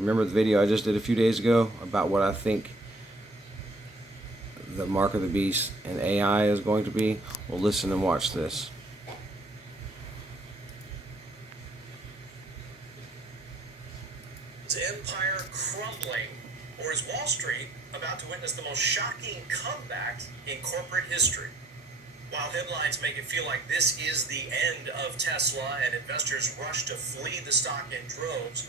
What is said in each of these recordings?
Remember the video I just did a few days ago about what I think the mark of the beast and AI is going to be? Well, listen and watch this. Empire crumbling, or is Wall Street about to witness the most shocking comeback in corporate history? While headlines make it feel like this is the end of Tesla and investors rush to flee the stock in droves,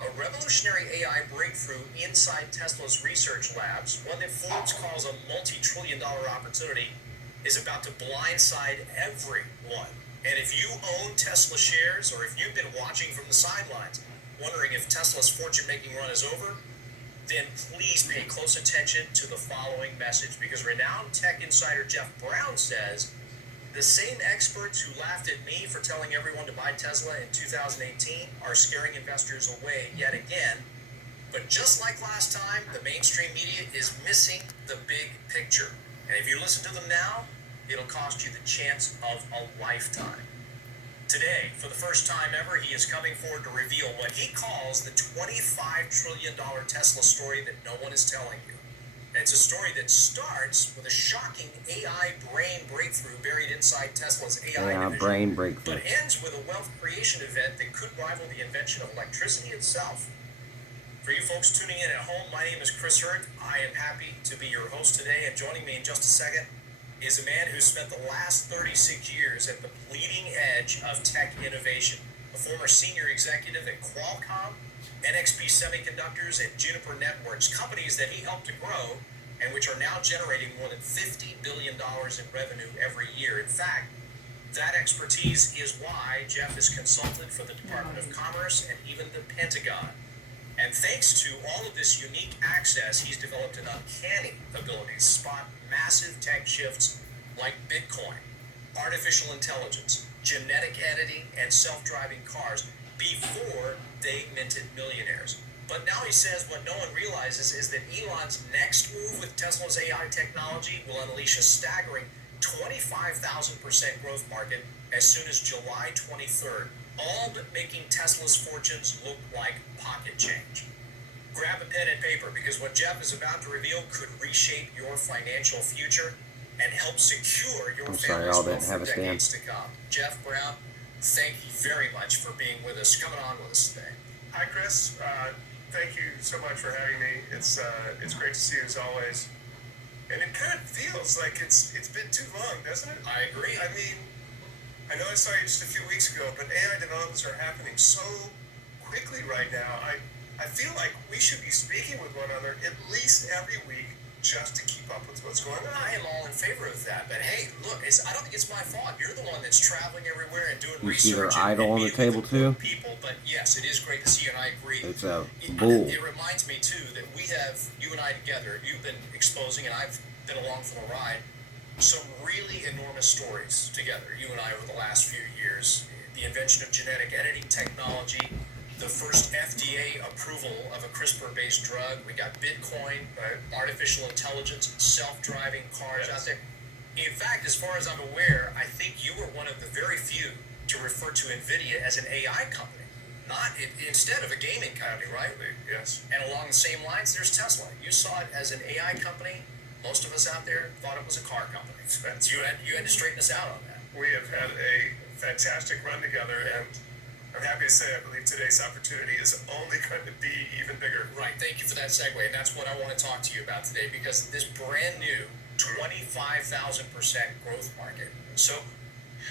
a revolutionary AI breakthrough inside Tesla's research labs, one that Forbes calls a multi-trillion-dollar opportunity, is about to blindside everyone. And if you own Tesla shares, or if you've been watching from the sidelines, wondering if Tesla's fortune-making run is over, then please pay close attention to the following message, because renowned tech insider Jeff Brown says the same experts who laughed at me for telling everyone to buy Tesla in 2018 are scaring investors away yet again. But just like last time, the mainstream media is missing the big picture. And if you listen to them now, it'll cost you the chance of a lifetime. Today, for the first time ever, he is coming forward to reveal what he calls the $25 trillion Tesla story that no one is telling you. And it's a story that starts with a shocking AI brain breakthrough buried inside Tesla's AI division, brain breakthrough, but ends with a wealth creation event that could rival the invention of electricity itself. For you folks tuning in at home, my name is Chris Hurt. I am happy to be your host today, and joining me in just a second is a man who spent the last 36 years at the bleeding edge of tech innovation, a former senior executive at Qualcomm, NXP Semiconductors, and Juniper Networks, companies that he helped to grow and which are now generating more than $50 billion in revenue every year. In fact, that expertise is why Jeff is consulted for the Department of Commerce and even the Pentagon. And thanks to all of this unique access, he's developed an uncanny ability to spot massive tech shifts like Bitcoin, artificial intelligence, genetic editing, and self-driving cars before they minted millionaires. But now he says what no one realizes is that Elon's next move with Tesla's AI technology will unleash a staggering 25,000% growth market as soon as July 23rd, all but making Tesla's fortunes look like pocket change. Grab a pen and paper, because what Jeff is about to reveal could reshape your financial future and help secure your family's wealth for decades to come. Jeff Brown, thank you very much for being with us, coming on with us today. Hi, Chris. Thank you so much for having me. It's great to see you as always. And it kind of feels like it's been too long, doesn't it? I agree. I mean, I know I saw you just a few weeks ago, but AI developments are happening so quickly right now. I feel like we should be speaking with one another at least every week just to keep up with what's going on. I am all in favor of that. But hey, look, I don't think it's my fault. You're the one that's traveling everywhere and doing research. You see their idol on the table too? People, but yes, it is great to see you, and I agree. It's a bull. It reminds me too that we have, you and I together, you've been exposing, and I've been along for the ride, some really enormous stories together, you and I, over the last few years. The invention of genetic editing technology, the first FDA approval of a CRISPR-based drug. We got Bitcoin, artificial intelligence, self-driving cars out there. In fact, as far as I'm aware, I think you were one of the very few to refer to NVIDIA as an AI company, not instead of a gaming company, right? Yes. And along the same lines, there's Tesla. You saw it as an AI company. Most of us out there thought it was a car company. You had to straighten us out on that. We have had a fantastic run together, and I'm happy to say I believe today's opportunity is only going to be even bigger. Right. Thank you for that segue, and that's what I want to talk to you about today, because this brand new 25,000% growth market. So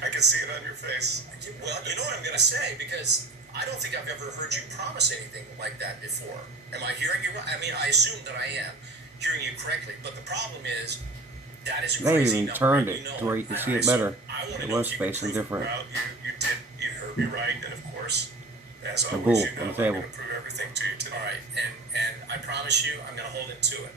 I can see it on your face. Well, you know what I'm going to say, because I don't think I've ever heard you promise anything like that before. Am I hearing you right? I mean, I assume that I am hearing you correctly, but the problem is that is a crazy number. They even turned it to where you can see it better. It was facing different. Well, you heard me right, and of course, as The always, bull you know, on the I'm table. going to prove everything to you today. All right, and I promise you, I'm going to hold it to it,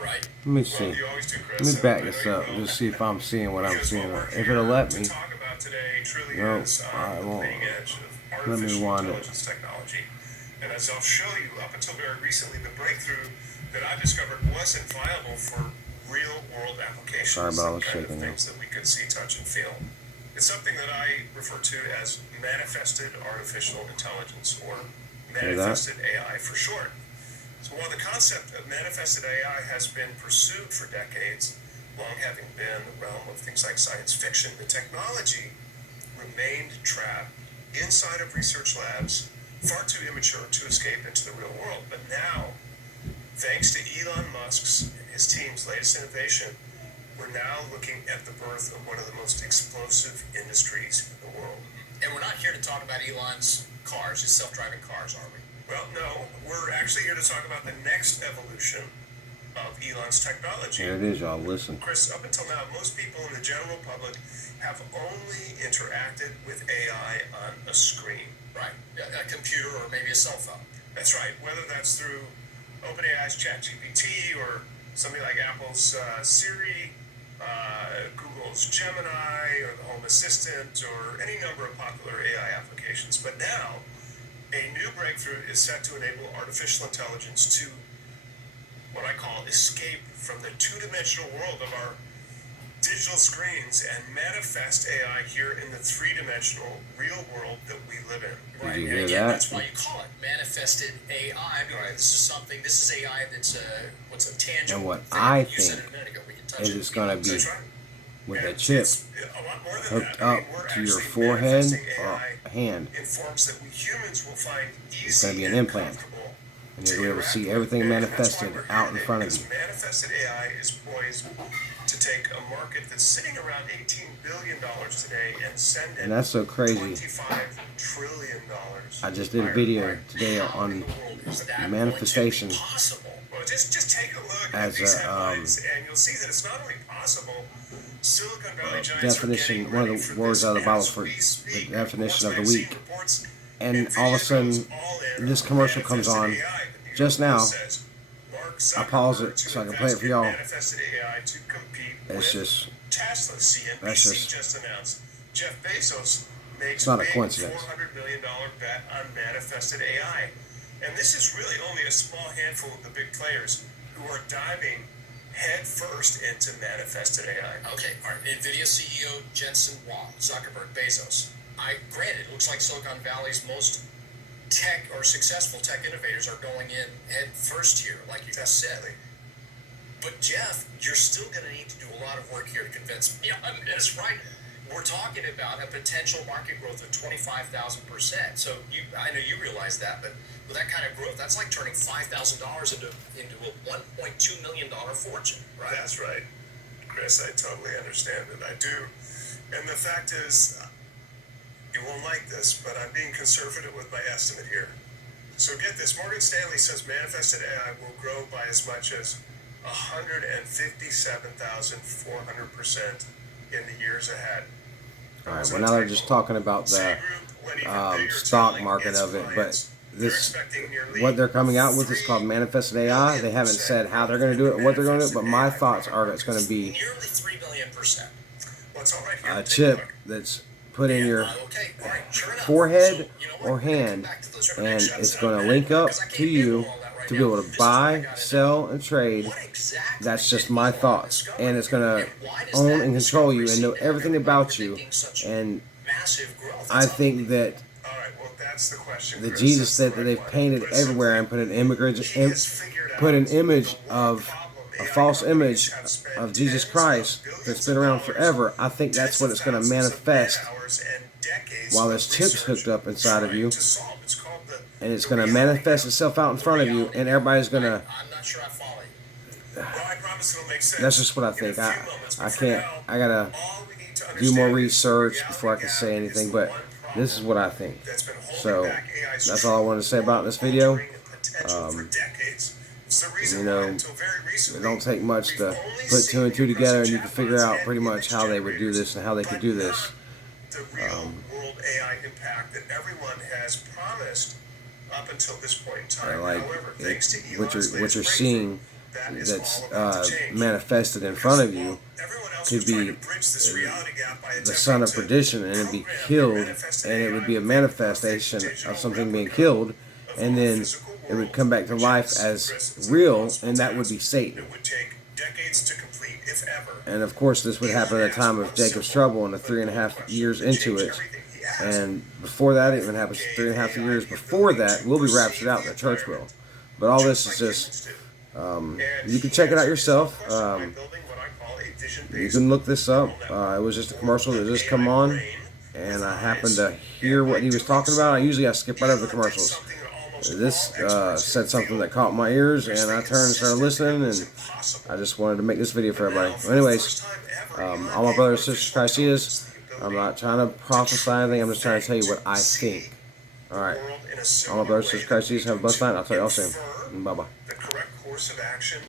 right? Let me Well, see. you always do, Chris. Let me so back I know this you up. will. Just see if I'm seeing what I'm Because seeing. what we're If it'll here let to me. talk about today truly Nope, is I the won't. leading edge of Let me artificial wind it. intelligence technology. And as I'll show you, up until very recently, the breakthrough that I discovered wasn't viable for real-world applications. Sorry about all the the kind of shaking there. things that we could see, touch, and feel. It's something that I refer to as manifested artificial intelligence, or Hear that? manifested AI for short. So while the concept of manifested AI has been pursued for decades, long having been the realm of things like science fiction, the technology remained trapped inside of research labs, far too immature to escape into the real world. But now, thanks to Elon Musk's and his team's latest innovation, we're now looking at the birth of one of the most explosive industries in the world. And we're not here to talk about Elon's cars, his self-driving cars, are we? Well, no, we're actually here to talk about the next evolution of Elon's technology. Here it is, y'all. Listen. Chris, up until now, most people in the general public have only interacted with AI on a screen. Right. A computer or maybe a cell phone. That's right. Whether that's through OpenAI's ChatGPT or something like Apple's Siri, Google's Gemini, or the Home Assistant, or any number of popular AI applications. But now, a new breakthrough is set to enable artificial intelligence to what I call escape from the two-dimensional world of our digital screens and manifest AI here in the three-dimensional real world that we live in. Right. you And hear again, that? that's why you call it manifested AI. Because this is AI that's what's a tangible And what thing. I You said think it a minute ago. We can touch is it. it's gonna be That's right. with And a chip it's a lot more than hooked that. I up mean, we're to your actually forehead manifesting or AI hand. in forms that we humans will find easy It's gonna be an and implant. comfortable And you'll be able to see everything manifested out in front of you. Manifested AI is poised to take a market that's sitting around $18 billion today and send it And that's so crazy. $25 trillion. I just did a higher. video Right. today How in on the world is that manifestation going to be possible? Well, just take a look as at these a, headlines, and you'll see that it's not only possible. Silicon Valley giants definition, are getting one of ready the for words this out of the Bible as for we the speak. definition of the Reports week. magazine reports And NVIDIA all of a sudden, goes all in this on commercial comes manifested on AI. The New just York now. Post says, Mark I pause Zuckerberg it to so I can play it invest for in y'all. manifested AI to compete It's with just, Tesla. CNBC that's just- just announced Jeff Bezos makes It's not a big coincidence. $400 million bet on manifested AI. And this is really only a small handful of the big players who are diving head first into manifested AI. Okay, all right. NVIDIA CEO Jensen Huang, Zuckerberg, Bezos. Granted, it looks like Silicon Valley's most tech or successful tech innovators are going in head first here, like you just said. But Jeff, you're still going to need to do a lot of work here to convince me on this, right? We're talking about a potential market growth of 25,000%. So I know you realize that, but with that kind of growth, that's like turning $5,000 into a $1.2 million fortune, right? That's right, Chris. I totally understand it. I do. And the fact is, you won't like this, but I'm being conservative with my estimate here. So get this. Morgan Stanley says manifested AI will grow by as much as 157,400% in the years ahead. all right, well, now they're just talking about the stock market of it, but this, what they're coming out with is called manifested AI. They haven't said how they're going to do it, what they're going to do it, but my thoughts are it's going to be Nearly 3 billion%. Well, it's all right here. a Take chip look. that's put in your Okay, all right, sure enough. forehead So, you know what? or We're gonna come hand, back to those and predictions it's in a going to minute, link up because I to can't you handle all that right to be now. able This to is what I buy, gotta know. sell, and trade. What exactly That's just did my Elon thoughts, discover? and it's going And to why does own that and control you discovery and know seem to everything have about you. predicting such And massive growth? I That's think that All right, well, that's the question. the Chris. Jesus That's that the right they've one. painted Put it everywhere simply, and put an image, he has figured put an out image the one of problem a AI false companies image have spent of Jesus tens of Christ billions that's of been around dollars, forever. I think that's tens what of it's going to thousands of manifest man-hours and decades while of this chip's research hooked up inside of trying you, to solve. It's called the and it's the going to reality manifest gap. itself out in front of you, and everybody's going to. I'm not sure I follow you. Well, I promise it'll make sense. That's just what I in a think. few I moments, I but for can't. now, I gotta all we need to do more understand is the research reality before I can gap say is anything. the But one this is problem what I think. that's been holding So back AI's that's all I wanted to say about this video. world-altering potential for decades. It's the reason You know, why until very recently, It don't take much we've to only put seen two and two the together, and you impressive can figure chatbots out and pretty much image how they would do generators, this and how they could do this. but not the real world AI impact that everyone has promised up until this point in time. Like However, thanks to what Elon's you're latest seeing breakthrough, that is that's all about to change. manifested in front of Because you while everyone else could was trying be to bridge this reality gap by the attempting son of to perdition, and it'd be program killed, their manifested and it AI would be a with manifestation perfect of something being digital killed, replica and of our then physical it would world, come back to which life is, as Chris, it's real, an impossible and that would task. be Satan. It would take decades to complete, if ever. And of course, this would happen at the time of Jacob's trouble, and the 3.5 years into it, And before that, it even happens 3.5 years before that, we'll be raptured out, the church will. But all this is just, you can check it out yourself. You can look this up. It was just a commercial that just come on, and I happened to hear what he was talking about. I skip right over the commercials. This said something that caught my ears, and I turned and started listening, and I just wanted to make this video for everybody. Well, anyways, all my brothers and sisters, Christ Jesus, I'm not trying to prophesy anything. I'm just trying to tell you what I think. All right. All my brothers and sisters, Christ Jesus, have a blessed night. I'll tell you all soon. Bye-bye. The correct course of action